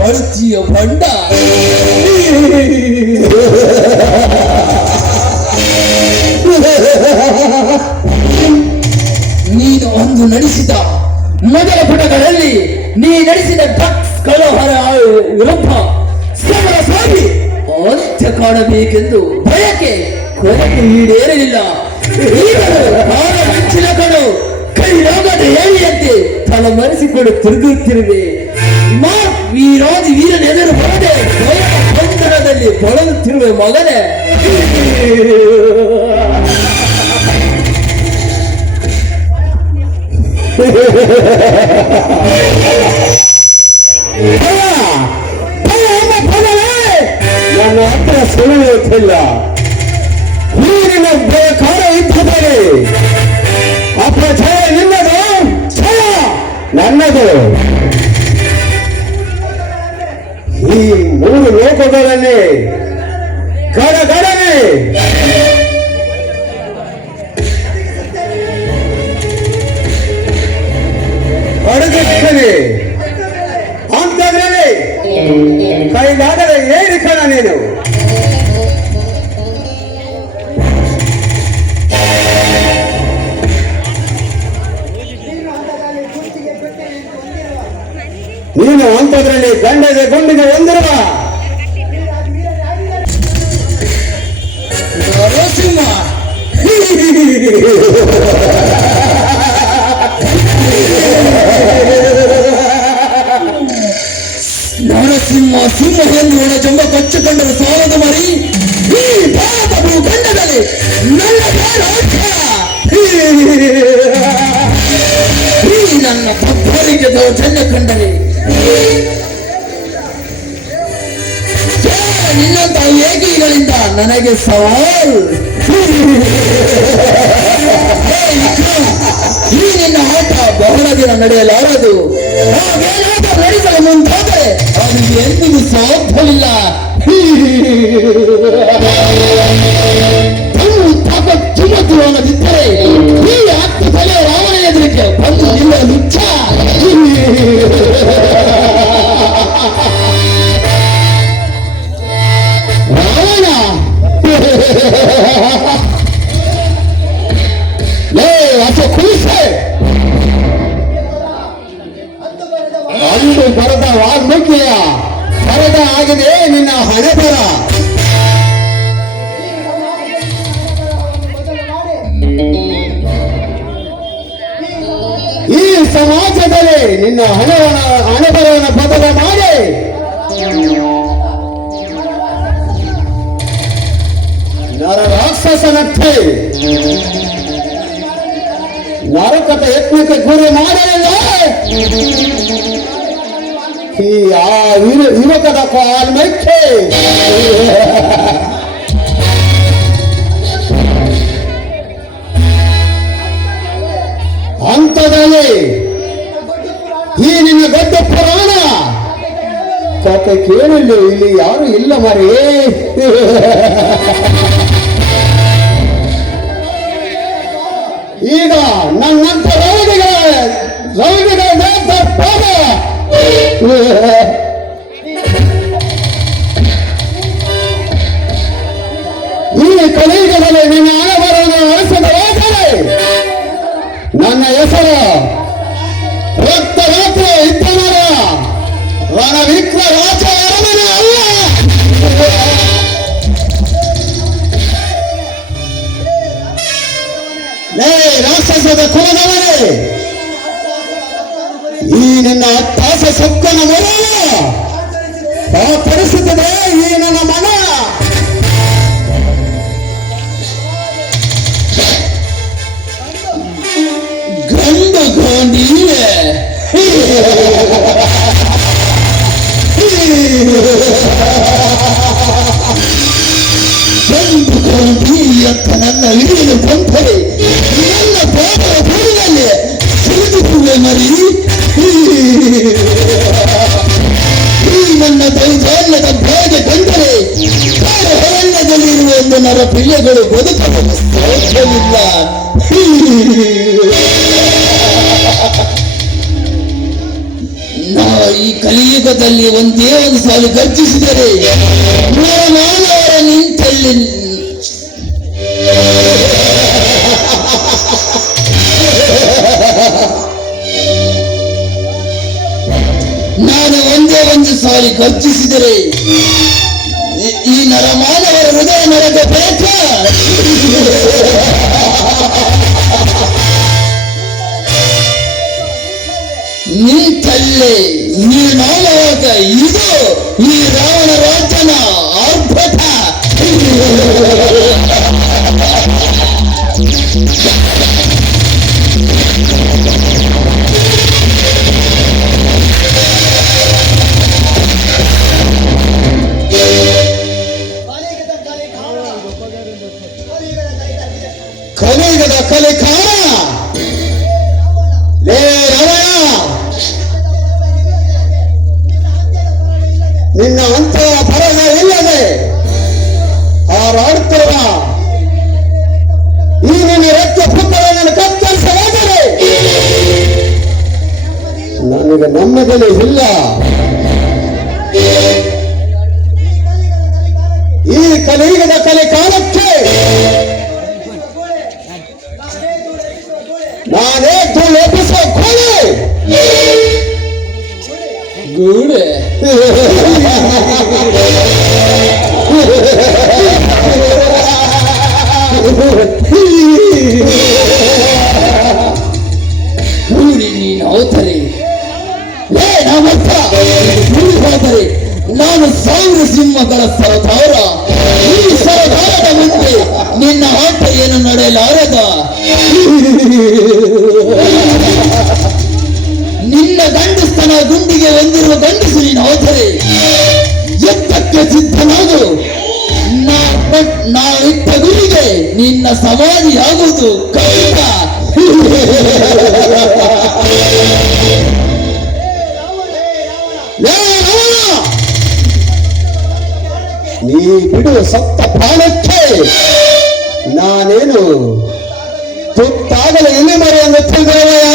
ಬಾಳುತ್ತೀಯೋ ಬಂಡ ನೀನು ಒಂದು ನಡೆಸಿದ ಮೊದಲ ಪುಟಗಳಲ್ಲಿ ನೀ ನಡೆಸಿದ ಡ್ರಗ್ಸ್ ಕಲಹರ ವಿರುದ್ಧ ಸಮರ ಸಾಗಿ ಅನಿತ್ಯ ಕಾಣಬೇಕೆಂದು ಭಯಕ್ಕೆ ಕೊರತೆ ಈಡೇರಲಿಲ್ಲ. ಹಂಚಿನ ಕಣು ಕೈ ರೋಗದ ಹೇಳಿಯಂತೆ ತಲೆಮರೆಸಿಕೊಂಡು ತಿರುಗುತ್ತಿರುವೆ. ಮಾ ವೀರಾದಿ ವೀರನೆದುರು ಬರದೆ ಭಯ ಬಂಧನದಲ್ಲಿ ಬಳಲುತ್ತಿರುವೆ ಮಗನೇ ನನ್ನ ಹತ್ರ ಸುಳಿಯುತ್ತಿಲ್ಲ ನೀರಿನ ಬೇಕಾದ ಯುದ್ಧದಲ್ಲಿ ಅಪಜಯ ನಿನ್ನದು ಜಯ ನನ್ನದು ಈ ಮೂರು ಲೋಕಗಳಲ್ಲಿ ಗಡಗಡನೆ ಅಡಗಿಸ್ತೇನೆ ಅಂತದ್ರಲ್ಲಿ ಕೈಲಾಗದ ಏರಿ ಕಣ ನೀನು ನೀನು ಅಂತದ್ರಲ್ಲಿ ಗಂಡಗೆ ಗುಂಡಿಗೆ ಹೊಂದಿರುವ ನರಸಿಂಹ ನರಸಿಂಹ ಸಿಂಹ ಎಂದು ಒಳ ಜಂಬ ಕಚ್ಚಿಕೊಂಡರು ಸಾಲದ ಮರಿ. ಈ ಭಾರತ ಭೂಖಂಡದಲ್ಲಿ ನನ್ನ ಈ ನನ್ನ ಭಕ್ತರಿಗೆ ದೌರ್ಜನ್ಯ ಕಂಡರೆ. ನಿನ್ನಂತ ಏಕಿಗಳಿಂದ ನನಗೆ ಸವಾಲ್. ಈ ನಿನ್ನ ಆಟ ಬಹಳ ದಿನ ನಡೆಯಲಾರದು. ಹಾಗೇನಾಟ ನಡೆಸಲು ಮುಂದಾದರೆ ಅದು ಎಂದಿಗೂ ಸಾಧ್ಯವಿಲ್ಲ. ತಮ್ಮ ತಾಕತ್ತುಮತುವನದಿದ್ದರೆ ಈ ಹತ್ತು ಸಮಾಜದಲ್ಲಿ ನಿನ್ನ ಹಣವನ ಹಣೆಬರವನ್ನು ಬದಲ ಮಾಡಿ. ನರ ರಾಕ್ಷಸನಕ್ಕೆ ನರಕದ ಯತ್ನಕ್ಕೆ ಗುರಿ ಮಾಡಲಿಲ್ಲ. ಈ ಆ ಯುವ- ಯುವಕದ ಕಾಲ್ಮೈಕೆ ಹಂತದಲ್ಲಿ ಈ ನಿನ್ನ ದೊಡ್ಡ ಪುರಾಣ. ಕತೆ ಕೇಳಲು ಇಲ್ಲಿ ಯಾರು ಇಲ್ಲ ಮರಿ. ಈಗ ನನ್ನಂತ ರೌಡಿಗಳ ರೌಡಿಗಳ ಈ ಕಲಿಯುಗದಲ್ಲಿ ನಿನ್ನ ಆನವರನ್ನು ಅಳಿಸಿದ ನನ್ನ ಹೆಸರು ರಣವಿಕ್ರ ರಾಜ ಅಲ್ಲ. ಲೇ ರಾಕ್ಷಸದ ಕುಲದವರೇ ಈ ನಿನ್ನ ಅತ್ತಾಸ ಸೊಕ್ಕನ ಮೊದಲ ಪರಿಸುತ್ತದೆ ಈ ನನ್ನ ಮನ ಪ್ರಾಣಿಗಳು ಬದುಕಲು ನಾ ಈ ಕಲಿಯುಗದಲ್ಲಿ ಒಂದೇ ಒಂದು ಸಾಲು ಗರ್ಜಿಸಿದರೆ ನಿಂತಲ್ಲಿ ನಾನು ಒಂದೇ ಒಂದು ಸಾರಿ ಗರ್ಜಿಸಿದರೆ ಈ- ನರಮಾನವರ ಹೃದಯ ನರಕ ಪ್ರಯತ್ನ ನಿಂತಲ್ಲೇ ಮಾನವಾದ ಇದು ಈ ರಾವಣ ರಾಜನ ಅರ್ಭಟ. ನನಗೆ ನಮ್ಮದಲ್ಲಿ ಇಲ್ಲ. ಈ ಕಲಿಯುಗದ ಕಲೆ ಕಾಲಕ್ಕೆ ನಾನೇ ಲೇಪಿಸುವ ಕೊಲೆ ಗೂಡೆ ಗೂಡಿ. ನಾನು ಸಾವಿರ ಸಿಂಹಗಳ ಸರದಾರ. ಈ ಸರದಾರದ ಮುಂದೆ ನಿನ್ನ ಆಟ ಏನು ನಡೆಯಲಾರದ? ನಿನ್ನ ಗಂಡಸ್ತನ ಗುಂಡಿಗೆ ಹೊಂದಿರುವ ಗಂಡಸು ನೀನು ಹೋದರೆ ಯುದ್ಧಕ್ಕೆ ಸಿದ್ಧನಾಗು. ನಾ ಇಟ್ಟ ಗುರಿಗೆ ನಿನ್ನ ಸಮಾಧಿಯಾಗುವುದು ಖಂಡಿತ ನೀ ಬಿಡು ಸತ್ತ ಪ್ರಾಣಕ್ಕೆ ನಾನೇನು ತುತ್ತಾಗಲು ಎಲ್ಲಿ ಮರೆ ಎಂದು ತಿಳಿದವಯ್ಯ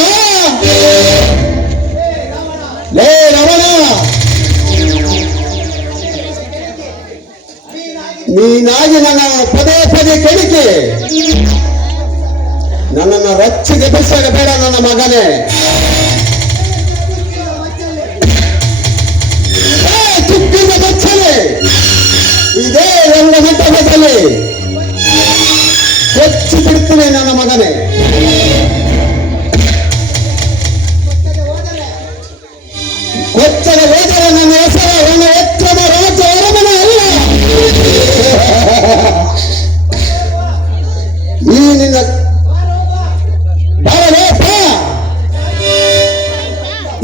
ಲೇ ರಮಣ ನೀನಾಗಿ ನನ್ನ ಪದೇ ಪದೇ ಕೆಡಿಕೆ ನನ್ನನ್ನು ರಚ್ಚಿಗೆ ಬೇಡ ನನ್ನ ಮಗನೇ ಮಂಟಪದಲ್ಲಿ ಹೆಚ್ಚು ಬಿಡ್ತೀನಿ ನನ್ನ ಮಗನೇ. ಕೊಚ್ಚದ ಹೋದರೆ ನನ್ನ ಹೆಸರು, ನನ್ನ ಎತ್ತದ ರಾಜ ಅರಮನೆ ಅಲ್ಲ. ಈ ನಿನ್ನ.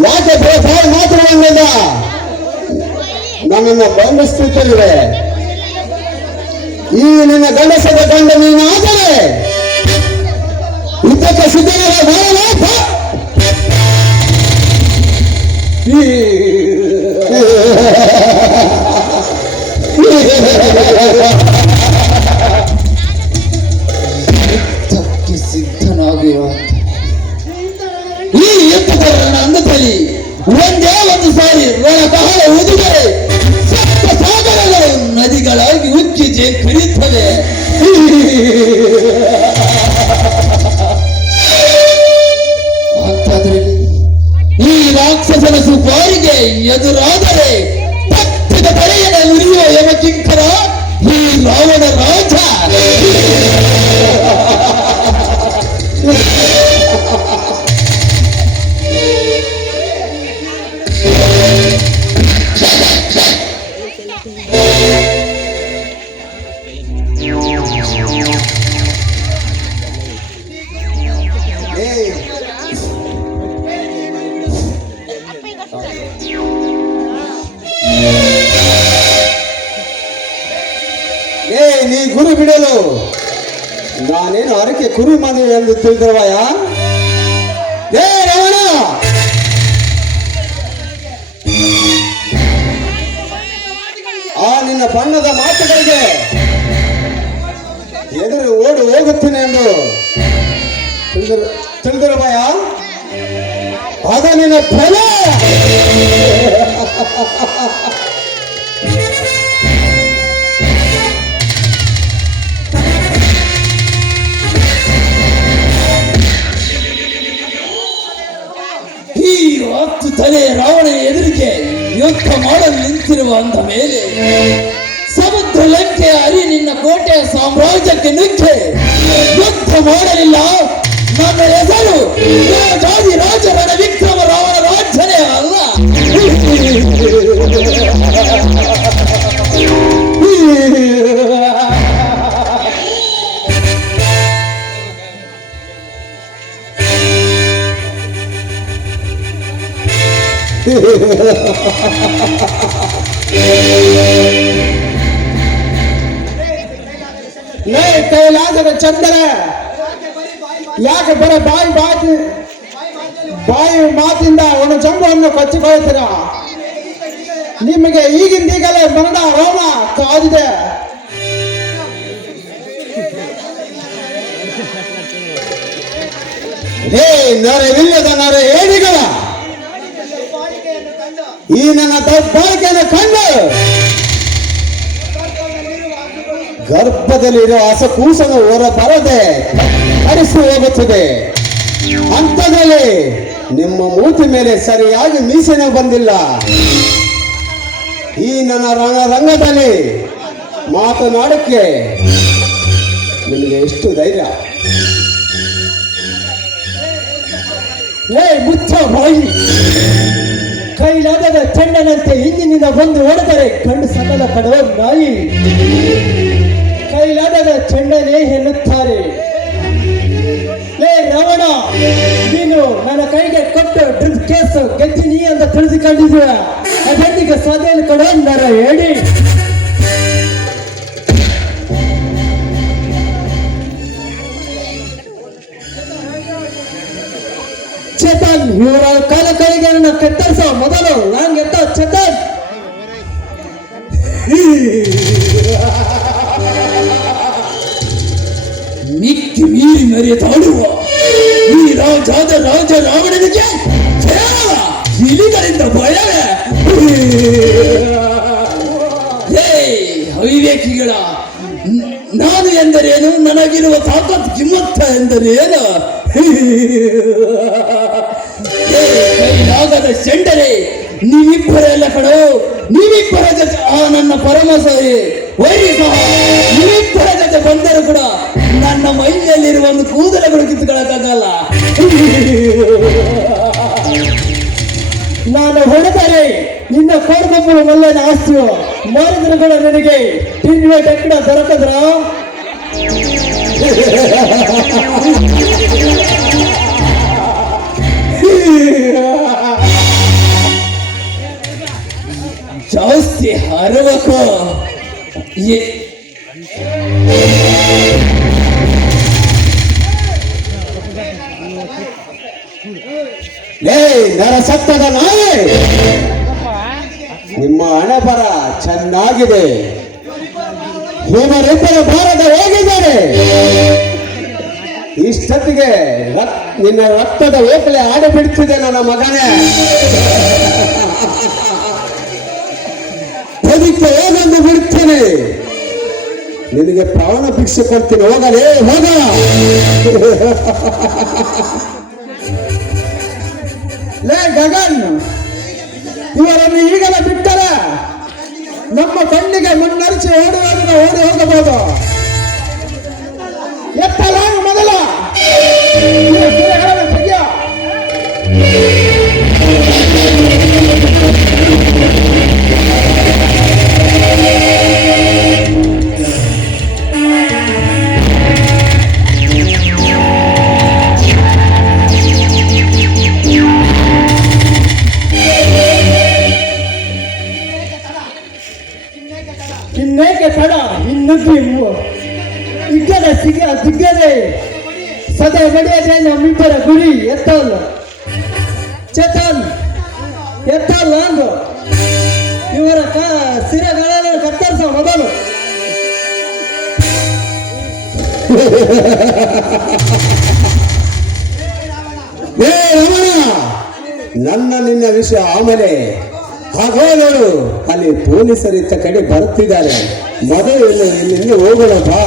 ಯಾಕೆ ಬೇಸಾಯ ಮಾತ್ರ ನನ್ನನ್ನು ಬಂಧಿಸುತ್ತಿರುವೆ ಈ ನಿನ್ನ ಗಂಡಸದ ಗಂಡ ನೀನಾದರೆ ಇದಕ್ಕೆ ಸಿದ್ಧನಾದ ಯುದ್ಧಕ್ಕೆ ಸಿದ್ಧನಾಗುವ. ಈ ಯುದ್ಧದ ರಣದಲ್ಲಿ ಒಂದೇ ಒಂದು ಸಾರಿ ರಣಕಹಳ ಕುರಿ ಮದುವೆ ಎಂದು ತಿಳಿದಿರುವಯ ಏ ರವಣ ಆ, ನಿನ್ನ ಬಣ್ಣದ ಮಾತುಗಳಿಗೆ ಎದುರು ಓಡಿ ಹೋಗುತ್ತೇನೆ ಎಂದು ತಿಳಿದಿರು ತಿಳಿದಿರುವಯ ಅದ ನಿನ್ನ ಫಲ ಮಾಡಲು ನಿಂತಿರುವ ಅಂದ ಮೇಲೆ, ಸಮುದ್ರ ಲಂಕೆ ಅರಿ ನಿನ್ನ ಕೋಟೆಯ ಸಾಮ್ರಾಜ್ಯಕ್ಕೆ ನುಗ್ಗೆ ಯುದ್ಧ ಮಾಡಲಿಲ್ಲ. ನನ್ನ ಹೆಸರು ರಾಜಾದಿ ರಾಜ ರಣ ವಿಕ್ರಮ ರಾವಣ ರಾಜನೇ ಅಲ್ಲ. ಲೇ ಕೈಲಾಸದ ಚಂದನ. ಯಾಕೆ ಬರ ಬಾಯಿ ಬಾಯಿ ಬಾಯಿ ಮಾತಿಂದ ಒಂದು ಜಂಬವನ್ನು ಕಚ್ಚಿಕೊಳ್ತೀರ ನಿಮಗೆ ಈಗಿಂದೀಗಲೇ ಮರಣ ರೋಮ ಕಾದಿದೆ. ಹೇ ನರವಿಲ್ಲದ ನರ ಏಡಿಗಳ ಈ ನನ್ನ ದೌರ್ಭಾಗ್ಯನ ಕಂಡು ಗರ್ಭದಲ್ಲಿರೋ ಆಸ ಕೂಸನ್ನು ಹೊರ ಬರದೆ ಹರಿಸಿ ಹೋಗುತ್ತದೆ. ಅಂತದಲ್ಲಿ ನಿಮ್ಮ ಮೂತಿ ಮೇಲೆ ಸರಿಯಾಗಿ ಮೀಸೆನೇ ಬಂದಿಲ್ಲ. ಈ ನನ್ನ ರಣರಂಗದಲ್ಲಿ ಮಾತನಾಡಕ್ಕೆ ನಿಮಗೆ ಎಷ್ಟು ಧೈರ್ಯ? ಏ ಮುಚ್ಚ ಬಾಯಿ. ಕೈಲಾದದ ಚೆಂಡನಂತೆ ಹಿಂದಿನಿಂದ ಬಂದು ಹೊಡೆದರೆ ಕಣ್ಣು ಸಕಲ ಪಡುವ ನಾಯಿ. ಕೈಲಾದದ ಚೆಂಡನೇ ಎನ್ನುತ್ತಾರೆ ಏ ರಾವಣ, ನೀನು ನನ್ನ ಕೈಗೆ ಕೊಟ್ಟು ಡ್ರಿಪ್ ಕೇಸ್ ಗೆದ್ದಿನಿ ಅಂತ ತಿಳಿದುಕೊಂಡಿದ್ದೀಯ? ಅದಕ್ಕೆ ಸಾಧ್ಯ ಕೊಡ ಕಡ ನರ ಹೇಳಿ. ಚೇತನ್, ಇವರ ಕಾಲ ಕೈಗಳನ್ನ ಕತ್ತರಿಸೋ. ಮೊದಲು ನಾನ್ ಗೆದ್ದ ಚೇತನ್ ಮಿಕ್ಕಿ ಮೀರಿ ಮೆರೆದಾಡುವ ಈ ರಾಜಾದ ರಾಜ ರಾವಣನಿಗೆ ಇಲಿಗಳಿಂದ ಭಯವೇ ಹೇ ಅವಿವೇಕಿಗಳ, ನಾನು ಎಂದರೇನು? ನನಗಿರುವ ತಾಕತ್ ಕಿಮ್ಮತ್ತ ಎಂದರೇನು? ಹೇ ಕೈಲಾಗದ ಚೆಂಡರೆ ನೀವಿಬ್ಬರೆಲ್ಲ ಕಣೋ. ನೀವಿಬ್ಬರ ಜೊತೆ ಆ, ನನ್ನ ಪರಮ ಸಹಿ ಸಹ. ನೀವಿಬ್ಬರ ಜೊತೆ ಬಂದರೂ ಕೂಡ ನನ್ನ ಮೈಯಲ್ಲಿರುವ ಒಂದು ಕೂದಲಗಳು ಕಿತ್ತುಕೊಳ್ಳಕ್ಕಾಗಲ್ಲ. ನಾನು ಹೊಡೆದರೆ ನಿನ್ನ ಕೋಡ್ಕೊಂಬರು ಮಲ್ಲನ ಆಸ್ತಿಯು ಮಾರಿದ್ರು ಕೂಡ ನನಗೆ. ತಿನ್ನುವ ಎಕ್ಕಡ ದೊರಕದ್ರ? ಎ- ಲೇ ನರ ಸತ್ತದ ನಾಯಿ. ನಿಮ್ಮ ಹಣಬರ ಬರ ಚೆನ್ನಾಗಿದೆ ಇವರಿಬ್ಬರ ಭಾರತ ಹೇಗಿದ್ದಾರೆ? ಇಷ್ಟೊತ್ತಿಗೆ ನಿನ್ನ ರಕ್ತದ ಓಕಲೆ ಆಡಿ ಬಿಡ್ತಿದೆ ನನ್ನ ಮಗನೇ. ಬದುಕೆ ಹೋಗಂದು ಬಿಡ್ತೇನೆ. ನಿನಗೆ ಪ್ರಾಣ ಭಿಕ್ಷೆ ಕೊಡ್ತೀನಿ. ಹೋಗಲೇ ಹೋಗ. ಲೇ, ಗಗನ್. ಇವರನ್ನು ಈಗಲೇ ಬಿಟ್ಟರೆ ನಮ್ಮ ಕಣ್ಣಿಗೆ ಮುನ್ನರಿಸಿ ಓಡುವಾಗ ಓಡಿ ಹೋಗಬಹುದು. ಗಡಿಯದೆ ನಮ್ಮಿಬ್ಬರ ಗುರಿ ಎತ್ತಲ್ಲ. ಚೇತನ್, ಎತ್ತಲ್ಲ ಅಂದು ಇವರ ಕ ಸಿರಗಳನ್ನು ಕತ್ತರಿಸ ಮೊದಲು. ಏ, ರಮಣ, ನನ್ನ ನಿನ್ನ ವಿಷಯ ಆಮೇಲೆ ಅಲ್ಲಿ ಅಲ್ಲಿ ಪೊಲೀಸರಿದ್ದ ಕಡೆ ಬರುತ್ತಿದ್ದಾರೆ ಮೊದಲು ಇಲ್ಲಿ ಹೋಗೋಣ ಬಾ.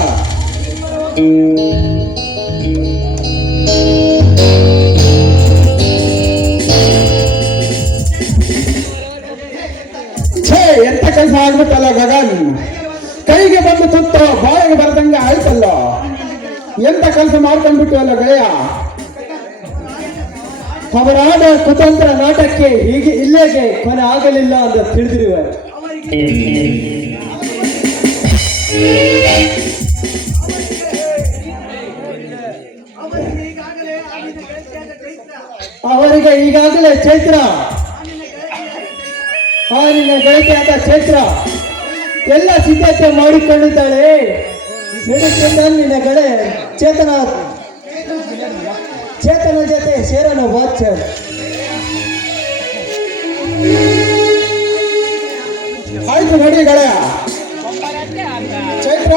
ಎಂತ ಕೆಲಸ ಗಗನ್. ಕೈಗೆ ಬಂದು ತುತ್ತ ಬಾಳೆಗೆ ಬರದಂಗೆ ಆಯ್ತಲ್ಲ. ಎಂತ ಕೆಲಸ ಮಾಡ್ಕೊಂಡ್ಬಿಟ್ಟು ಅಲ್ಲ ಗೆಳೆಯ? ಅವರಾದ ಕುತಂತ್ರ ನಾಟಕಕ್ಕೆ ಹೀಗೆ ಇಲ್ಲೇಗೆ ಕೊನೆ ಆಗಲಿಲ್ಲ ಅಂತ ತಿಳಿದಿರುವ. ಅವರಿಗೆ ಈಗಾಗಲೇ ಚೈತ್ರ. ಅವರಿನ ಅಂತ ಕ್ಷೇತ್ರ. ಎಲ್ಲ ಸಿದ್ಧತೆ ಮಾಡಿಕೊಂಡಿದ್ದಾಳೆ. ನಿನ್ನ ಕಡೆ ಚೇತನ ಚೇತನ ಜೊತೆ ಸೇರೋಣ ವಾಚರ್ ಆಯ್ತು ನೋಡಿ ಗಳ ಚೈತ್ರ.